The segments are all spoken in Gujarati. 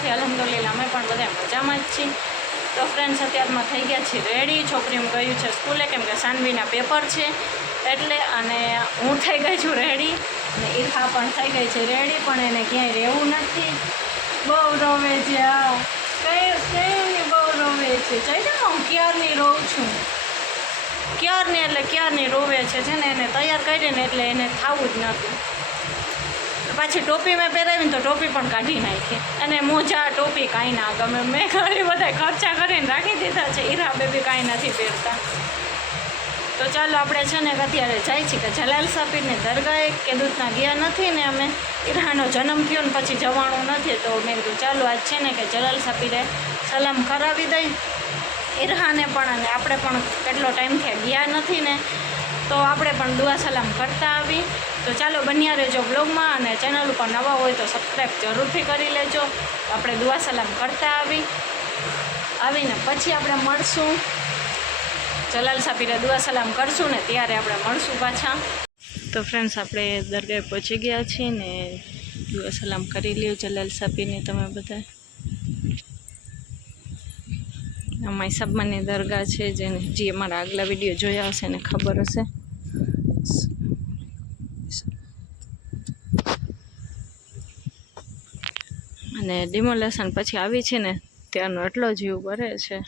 નથી. અલ્હમ્દુલિલ્લાહ અમે પણ બધા મજામાં જ છીએ. તો ફ્રેન્ડ્સ અત્યારમાં થઈ ગયા છે રેડી. છોકરીઓ ગયું છે સ્કૂલે કેમ કે સાનવીના પેપર છે એટલે, અને હું થઈ ગઈ છું રેડી અને ઈર્હા પણ થઈ ગઈ છે રેડી, પણ એને ક્યાંય રહેવું નથી. બહુ રોવે છે. કઈ બહુ રોવે છે. જઈને હું ક્યારની રોઉં છું, ક્યારની રોવે છે ને. એને તૈયાર કરીને એટલે એને થવું જ નથી. પાછી ટોપી મેં પહેરાવીને તો ટોપી પણ કાઢી નાખી, અને મોજા ટોપી કાંઈ ના ગમે. મેં ઘણી બધા ખર્ચા કરીને રાખી દીધા છે. ઈરા બેબી કાંઈ નથી પહેરતા. તો ચાલો આપણે છે ને અત્યારે જાય છીએ કે જલાલ સાપીરની દરગાહે કે દૂધના ગયા નથી ને અમે. ઈરાનો જન્મ થયો ને પછી જવાનું નથી, તો મેં કીધું ચાલો આજ છે ને કે જલાલ સાપીરે સલામ કરાવી દઈ ઈરહાને પણ, અને આપણે પણ કેટલો ટાઈમથી ગયા નથી ને, તો આપણે પણ દુઆ સલામ કરતા આવી. તો ચાલો બન્યા રહેજો બ્લોગમાં, અને ચેનલ ઉપર નવા હોય તો સબસ્ક્રાઈબ જરૂરથી કરી લેજો. આપણે દુઆ સલામ કરતા આવીને પછી આપણે મળશું. જલાલ સાપીરે દુઆ સલામ કરશું ને ત્યારે આપણે મળશું પાછા. તો ફ્રેન્ડ્સ આપણે દરગાહે પહોંચી ગયા છીએ ને, દુઆ સલામ કરી લ્યો જલાલ સાપીની તમે બધા. અમારી સબ્બાની દરગાહ છે, જેને જે અમારા આગલા વિડીયો જોયા હશે ને ખબર હશે. અને ડિમોલેશન પછી આવી છે ને ત્યારનો એટલો જીવ ભરે છે.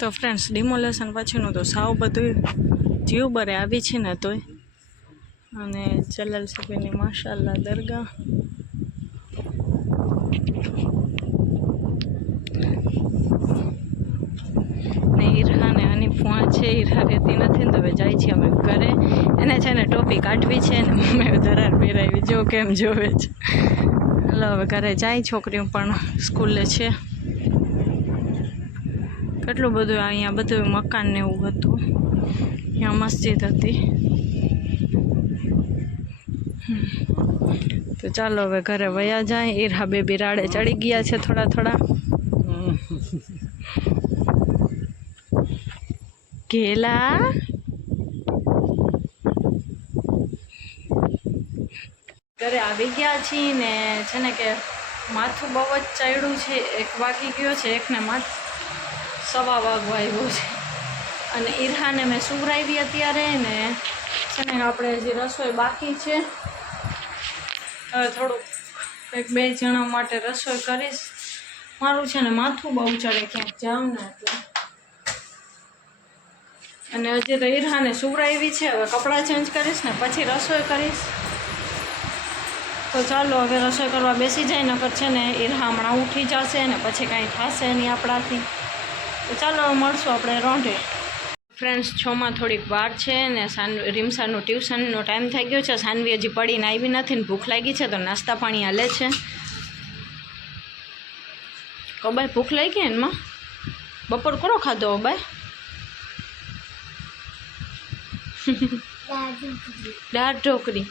તો ફ્રેન્ડ્સ ડિમોલેશન પછીનું તો સાવ બધું જીવ બરે આવી છે ને તોય. અને જલાલ સાપીની માશાલ્લાહ દરગાહ. ને ઈરહાને આની ફોન છે, ઈરહા રહેતી નથી ને તો હવે જાય છે અમે ઘરે. એને છે ને ટોપી કાઢવી છે ને મેં ધરાર પહેરાવી, જો કેમ જોવે છે. એટલે હવે ઘરે જાય. છોકરીઓ પણ સ્કૂલે છે. કેટલું બધું અહીંયા બધું મકાન ને એવું હતું. ત્યાં મસ્જિદ હતી. તો ચાલો હવે ઘરે વયા જાય. ઈરહા બેબી રાડે ચડી ગયા છે થોડા. ઘેલા ઘરે આવી ગયા છીએ ને, છે ને કે માથું બહુ જ ચડ્યું છે. 1 વાગી ગયો છે, 1ને 1:15 વાગવા આવ્યો છે. અને ઈરહાને મેં સુવરાવી અત્યારે ને, છે ને આપણે હજી રસોઈ બાકી છે. હવે થોડુંક 1-2 જણા માટે રસોઈ કરીશ. મારું છે ને માથું બહુ ચડે ક્યાંક જાઉં ને એટલે. અને હજી તો ઈરહાને સુવરાવી છે. હવે કપડાં ચેન્જ કરીશ ને પછી રસોઈ કરીશ. તો ચાલો હવે રસોઈ કરવા બેસી જાય, નકર છે ને ઈરહા હમણાં ઉઠી જશે ને પછી કાંઈ થશે નહીં આપણાથી. તો ચાલો મળશું આપણે રોંઢે. ફ્રેન્ડ્સ 6માં થોડીક વાર છે ને, રીમસાનું ટ્યુશનનો ટાઈમ થઈ ગયો છે. સાનવી હજી પડીને આવી નથી ને ભૂખ લાગી છે, તો નાસ્તા પાણી હાલે છે. કબાઈ ભૂખ લાગી ને એમાં બપોર કરો ખાધો બાય? દાળ ઢોકળી.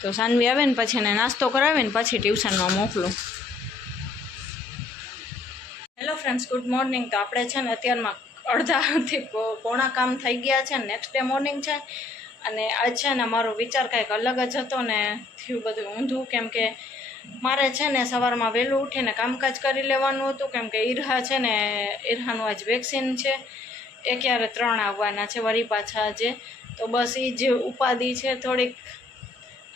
તો સાનવી આવે ને પછી એને નાસ્તો કરાવે ને પછી ટ્યુશનમાં મોકલું. Hello friends, good morning. તો આપણે છે ને અત્યારમાં અડધાથી પોણા કામ થઈ ગયા છે. નેક્સ્ટ ડે મોર્નિંગ છે. અને આજ છે ને મારો વિચાર કંઈક અલગ જ હતો ને થયું બધું ઊંધું. કેમ કે મારે છે ને સવારમાં વહેલું ઉઠીને કામકાજ કરી લેવાનું હતું. કેમ કે ઈરહા છે ને, ઈરહાનું આજ વેક્સિન છે. એ ક્યારે 3 આવવાના છે વળી પાછા આજે. તો બસ એ જ ઉપાધિ છે થોડીક.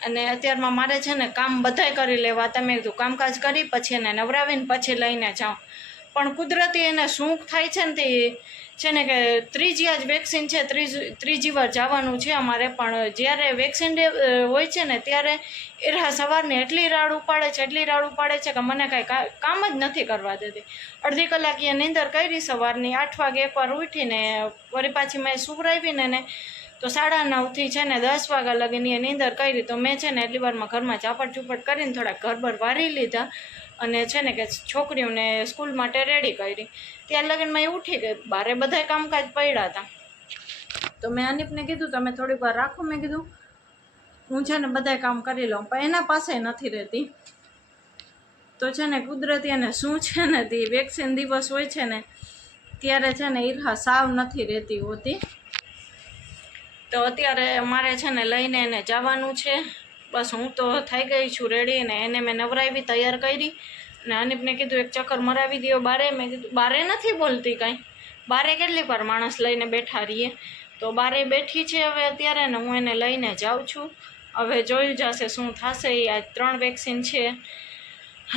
અને અત્યારમાં મારે છે ને કામ બધાય કરી લેવા. તમે કીધું કામકાજ કરી પછી એને નવરાવીને પછી લઈને જાઓ. પણ કુદરતી એને શું થાય છે ને તે છે ને કે ત્રીજી આજ વેક્સિન છે, ત્રીજી વાર જવાનું છે અમારે. પણ જ્યારે વેક્સિન ડે હોય છે ને ત્યારે ઈરહા સવારની એટલી રાડ ઉપાડે છે કે મને કાંઈ કામ જ નથી કરવા દેતી. અડધી કલાક એ નીંદર કરી સવારની 8 વાગે એકવાર ઉઠીને વળી પાછી મેં સુવરાવીને ને, તો તો 9:30થી છે ને 10 વાગ્યા લગીની નીંદર કરી. તો મેં છે ને એટલી વારમાં ઘરમાં ચાપટ ચૂપટ કરીને થોડા ઘર વારી લીધા અને છે ને કે છોકરીઓને સ્કૂલ માટે રેડી કરી. ત્યાં લગીનમાં એ ઉઠી ગઈ. બારે બધાય કામકાજ પડ્યા હતા. તો મેં અનિપને કીધું તમે થોડીક વાર રાખો. મેં કીધું હું છે ને બધાય કામ કરી લઉં, પણ એના પાસે નથી રહેતી. તો છે ને કુદરતી અને શું છે ને તે વેક્સિન દિવસ હોય છે ને ત્યારે છે ને ઈર્હા સાવ નથી રહેતી હોતી. તો અત્યારે મારે છે ને લઈને એને જવાનું છે. બસ હું તો થઈ ગઈ છું રેડી, ને એને મેં નવરાવી તૈયાર કરી અને અનિપને કીધું એક ચક્કર મરાવી દો બારે. મેં કીધું બારે નથી બોલતી કાંઈ, બારે કેટલીક વાર માણસ લઈને બેઠા રહીએ. તો બારે બેઠી છે હવે અત્યારે, ને હું એને લઈને જાઉં છું. હવે જોયું જશે શું થશે. એ આજ 3 વેક્સિન છે.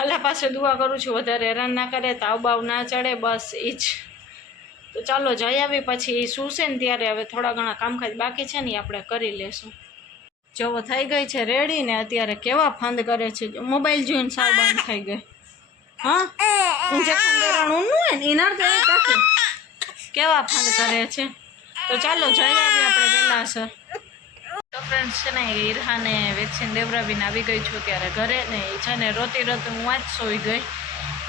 અલ્લાહ પાસે દુઆ કરું છું વધારે હેરાન ના કરે, તાવ બાવ ના ચડે, બસ એ જ. તો ચાલો જઈ આવી. પછી એ શું છે ને ત્યારે હવે થોડા ઘણા કામકાજ બાકી છે ને આપણે કરી લેશું. જો થઈ ગઈ છે રેડી, ને અત્યારે કેવા ફંદ કરે છે. મોબાઈલ જોઈને સાવ બંધ થઈ ગઈ. હા, ઇન્જેક્શન દેવાનું હોય ને એના કાકી કેવા ફંદ કરે છે. તો ચાલો જઈ આવી આપણે વહેલા સર. તો ફ્રેન્ડ્સ છે ને ઈર્હાને વેક્સિન દેવરાવીને આવી ગઈ છું ત્યારે ઘરે. ને એ છે ને રોતી રોતી હું આજ સૂઈ ગઈ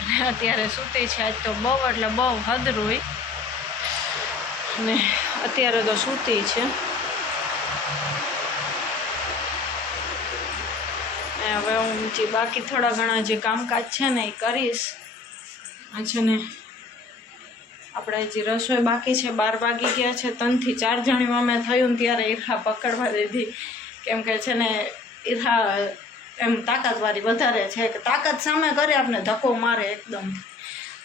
અને અત્યારે સૂતી છે. આજ તો બહુ એટલે બહુ હદ રોઈ ને અત્યારે તો સૂતી છે. હવે હું જે બાકી થોડા ઘણા જે કામકાજ છે ને એ કરીશ. આ છે ને આપણે જે રસોઈ બાકી છે. 12 વાગી ગયા છે. 3 થી 4 જણીમાં મેં થયું ને ત્યારે ઈર્હા પકડવા દીધી. કેમ કે છે ને ઈર્હા એમ તાકાતવાળી વધારે છે કે તાકાત સામે કરે આપણે ધક્કો મારે એકદમ,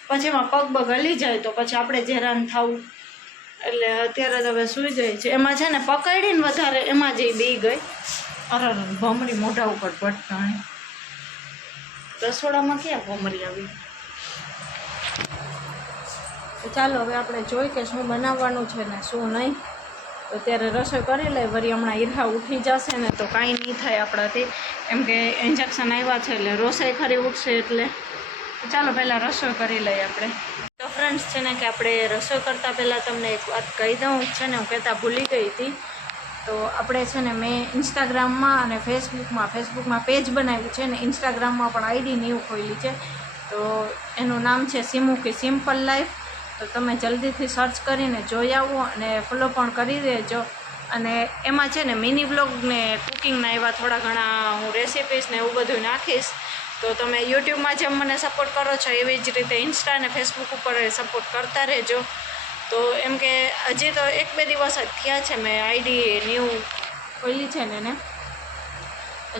પછી એમાં પગ હલી જાય તો પછી આપણે જ હેરાન થવું. એટલે અત્યારે તો હવે સૂઈ જાય છે. એમાં છે ને પકડીને વધારે એમાં જ બી ગઈ. અરે ભમરી મોઢા ઉપર ભટકાણી. રસોડામાં ક્યાં ભમરી આવી. તો ચાલો હવે આપણે જોઈ કે શું બનાવવાનું છે ને શું નહીં. તો ત્યારે રસોઈ કરી લઈ. વળી હમણાં ઈર્હા ઉઠી જશે ને તો કાંઈ નહીં થાય આપણાથી, એમ કે ઇન્જેક્શન આવ્યા છે એટલે રસોઈ ખરી ઉઠશે. એટલે ચાલો પહેલાં રસોઈ કરી લઈએ આપણે. તો ફ્રેન્ડ્સ છે ને કે આપણે રસોઈ કરતાં પહેલાં તમને એક વાત કહી દઉં છે ને, હું કહેતા ભૂલી ગઈ હતી. તો આપણે છે ને મેં ઇન્સ્ટાગ્રામમાં અને ફેસબુકમાં પેજ બનાવ્યું છે ને ઇન્સ્ટાગ્રામમાં પણ આઈડી ન્યૂ ખોલી છે. તો એનું નામ છે સિમુકી સિમ્પલ લાઈફ. તો તમે જલ્દીથી સર્ચ કરીને જોઈ આવો અને ફોલો પણ કરી દેજો. અને એમાં છે ને મિની બ્લોગ ને કુકિંગના એવા થોડા ઘણા હું રેસિપીસ ને એવું બધું નાખીશ. તો તમે યુટ્યુબમાં જેમ મને સપોર્ટ કરો છો એવી જ રીતે ઇન્સ્ટા અને ફેસબુક ઉપર સપોર્ટ કરતા રહેજો. તો એમ કે હજી તો 1-2 દિવસ જ થયા છે મેં આઈડી ન્યૂ ખોલી છે ને એને.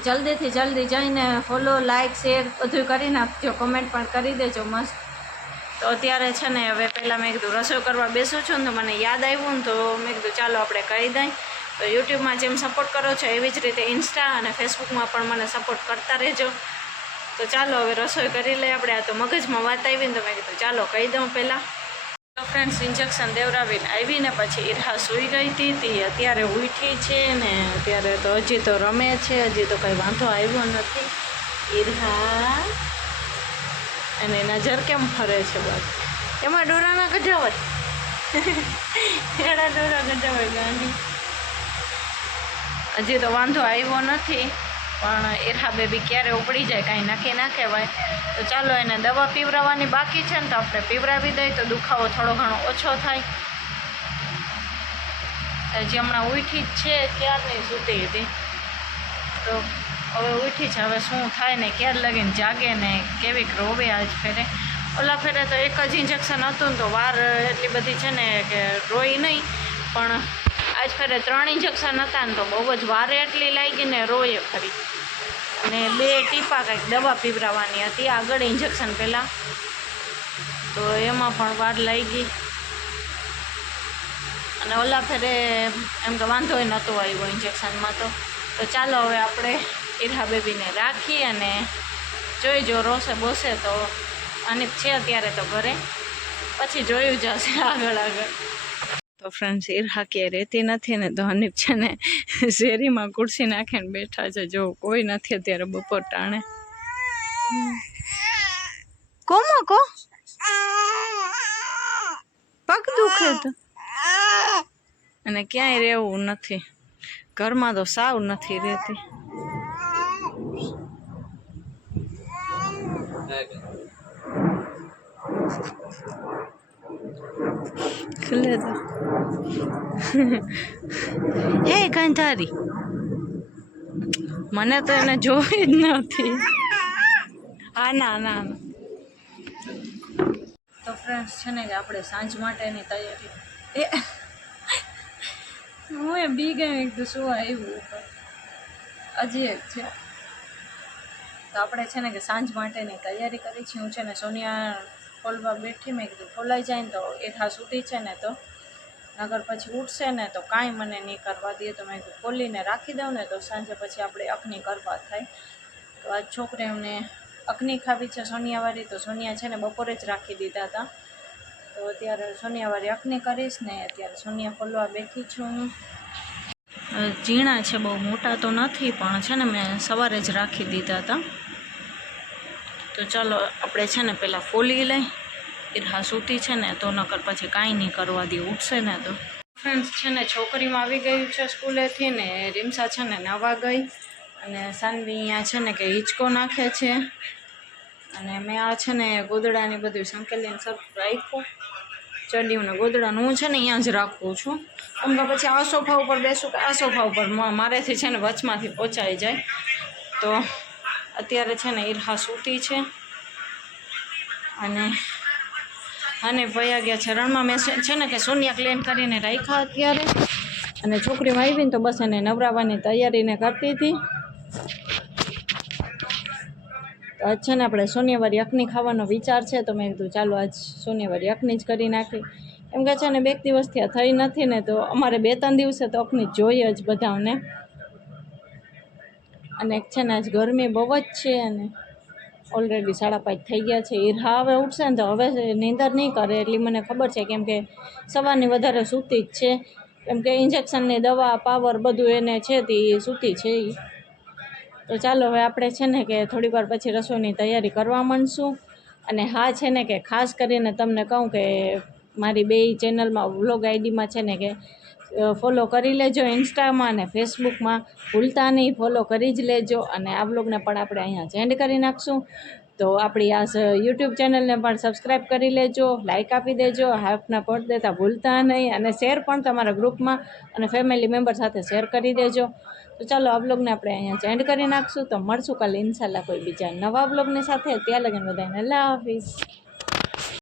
જલ્દીથી જલ્દી જઈને ફોલો, લાઇક, શેર બધું કરી નાખજો. કમેન્ટ પણ કરી દેજો મસ્ત. તો અત્યારે છે ને હવે પહેલાં મેં કીધું રસોઈ કરવા બેસું છું ને તો મને યાદ આવ્યું ને તો મેં કીધું ચાલો આપણે કહી દઈએ. તો યુટ્યુબમાં જેમ સપોર્ટ કરો છો એવી જ રીતે ઇન્સ્ટા અને ફેસબુકમાં પણ મને સપોર્ટ કરતા રહેજો. તો ચાલો હવે રસોઈ કરી લઈએ આપણે. આ તો મગજમાં વાત આવી ને તો મેં કીધું ચાલો કહી દઉં પહેલાં. તો ફ્રેન્ડ્સ ઇન્જેક્શન દેવરાવીને આવીને પછી ઈર્હા સૂઈ ગઈ હતી. અત્યારે ઉઠી છે ને અત્યારે તો હજી તો રમે છે. હજી તો કંઈ વાંધો આવ્યો નથી. ઈર્હા અને નજર કેમ ફરે છે બસ. એમાં ડોરા ના કઢાવાય. એડા ડોરા કઢાવાય ગાંધી. હજી તો વાંધો આવ્યો નથી, પણ ઈર્હા બેબી ક્યારે ઉપડી જાય કાંઈ નક્કી ના કહેવાય. તો ચાલો એને દવા પીવરાવવાની બાકી છે ને તો આપણે પીવરાવી દઈએ તો દુખાવો થોડો ઘણો ઓછો થાય. હજી હમણાં ઉઠી જ છે, ક્યારની સૂતી હતી. તો હવે ઉઠી છે. હવે શું થાય ને ક્યારે લગીને જાગે ને કેવીક રોવે. આજ ફેરે ઓલા ફેરે તો એક જ ઇન્જેક્શન હતું ને તો વાર એટલી બધી છે ને કે રોઈ નહીં, પણ આજ ફેરે 3 ઇન્જેક્શન હતા ને તો બહુ જ વારે એટલી લાગી ને રોય ખરી. અને 2 ટીપા કંઈક દવા પીવરાવવાની હતી આગળ ઇન્જેક્શન પહેલાં, તો એમાં પણ વાર લાગી. અને ઓલા ફેરે એમ કે વાંધોય નહોતો આવ્યો ઇન્જેક્શનમાં. તો ચાલો હવે આપણે ઈર્હા બેબીને રાખી અને જોઈ જો રોશે બોસે તો અનિપ છે અત્યારે તો ઘરે, પછી જોયું જશે આગળ. તો ફ્રેન્ડ્સ ઈર્હા ક્યાંય રહેતી નથી ને તો અનિપ છે ને શેરીમાં ખુરશી નાખીને બેઠા છે. જો કોઈ નથી અત્યારે બપોર ટાણે. કોમાં કો પગ દુખે તો અને ક્યાંય રહેવું નથી, ઘરમાં તો સાવ નથી રહેતી. ખુલે તો હે ગાંધારી, મને તો એને જોઈ જ નથી. હા ના ના. તો ફ્રેન્ડ્સ છે ને કે આપણે સાંજ માટેની તૈયારી હું એ બી ગઈ એકદમ શું આવ્યું ઉપર હજી એક છે. તો આપણે છે ને કે સાંજ માટેની તૈયારી કરી છે. હું છે ને સોનિયા ખોલવા બેઠી, મેં કીધું ખોલાઈ જાય ને તો એઠા સૂતી છે ને તો નગર પછી ઉઠશે ને તો કાંઈ મને નહીં કરવા દે. તો મેં કીધું ખોલીને રાખી દઉં ને તો સાંજે પછી આપણે અખની કરવા થાય. તો આજ છોકરીઓને અખની ખાવી છે સોનિયાવાળી, તો સોનિયા છે ને બપોરે જ રાખી દીધા હતા. તો અત્યારે સોનિયાવાળી અખની કરીશ ને અત્યારે સોનિયા ખોલવા બેઠી છું. ઝીણા છે, બહુ મોટા તો નથી, પણ છે ને મેં સવારે જ રાખી દીધા હતા. તો ચાલો આપણે છે ને પહેલાં ફોલી લઈ. ઈરહા સૂતી છે ને તો નકર પછી કાંઈ નહીં કરવા દે, ઉઠશે ને તો. ફ્રેન્ડ્સ છે ને છોકરીમાં આવી ગયું છે સ્કૂલેથી ને રીમસા છે ને નાવા ગઈ અને સાનવી અહીંયા છે ને કે હિંચકો નાખે છે. અને મેં આ છે ને ગોદડાની બધું સંકેલીને સર રાખ્યું, ચડ્યું ને ગોદડાનું હું છે ને અહીંયા જ રાખું છું. કેમ કે પછી આ સોફા ઉપર બેસું કે આ સોફા ઉપર મારેથી છે ને વચમાંથી પહોંચાઈ જાય. તો અત્યારે છે ને ઈરહા સૂતી છે અને વયા ગયા છે રણમાં. મેં છે ને કે સોનિયા ક્લીન કરીને રાખ્યા અત્યારે, અને છોકરીમાં આવીને તો બસ એને નવરાવવાની તૈયારીને કરતી હતી. તો આજ છે ને આપણે સોનિયાવાળી અખની ખાવાનો વિચાર છે, તો મેં કીધું ચાલો આજ સોનિયાવાળી અખની જ કરી નાખી. એમ કે છે ને 2 દિવસથી થઈ નથી ને, તો અમારે 2-3 દિવસે તો અખની જોઈએ જ બધાને. અને છે ને આજ ગરમી બહુ જ છે અને ઓલરેડી 5:30 થઈ ગયા છે. ઈરહા હવે ઉઠશે ને તો હવે નીંદર નહીં કરે એટલી મને ખબર છે, કેમ કે સવારની વધારે સૂતી જ છે. કેમ કે ઇન્જેક્શનની દવા પાવર બધું એને છે તે સૂતી છે. તો ચાલો હવે આપણે છે ને કે થોડીક વાર પછી રસોઈની તૈયારી કરવા માંડશું. અને હા છે ને કે ખાસ કરીને તમને કહું કે મારી 2 ચેનલમાં વ્લોગ આઈડીમાં છે ને કે ફોલો કરી લેજો, ઇન્સ્ટામાં અને ફેસબુકમાં ભૂલતા નહીં, ફોલો કરી જ લેજો. અને આ વ્લોગને પણ આપણે અહીંયા એન્ડ કરી નાખશું. તો આપણી આ યુટ્યુબ ચેનલને પણ સબસ્ક્રાઈબ કરી લેજો, લાઇક આપી દેજો, હાથના પટ દેતા ભૂલતા નહીં, અને શેર પણ તમારા ગ્રુપમાં અને ફેમિલી મેમ્બર સાથે શેર કરી દેજો. તો ચાલો આ વ્લોગને આપણે અહીંયા એન્ડ કરી નાખશું. તો મળશું કાલે ઇન્શાલ્લાહ કોઈ બીજા નવા વ્લોગની સાથે. ત્યાં લગીને બધાને અલ્લાહ હાફિઝ.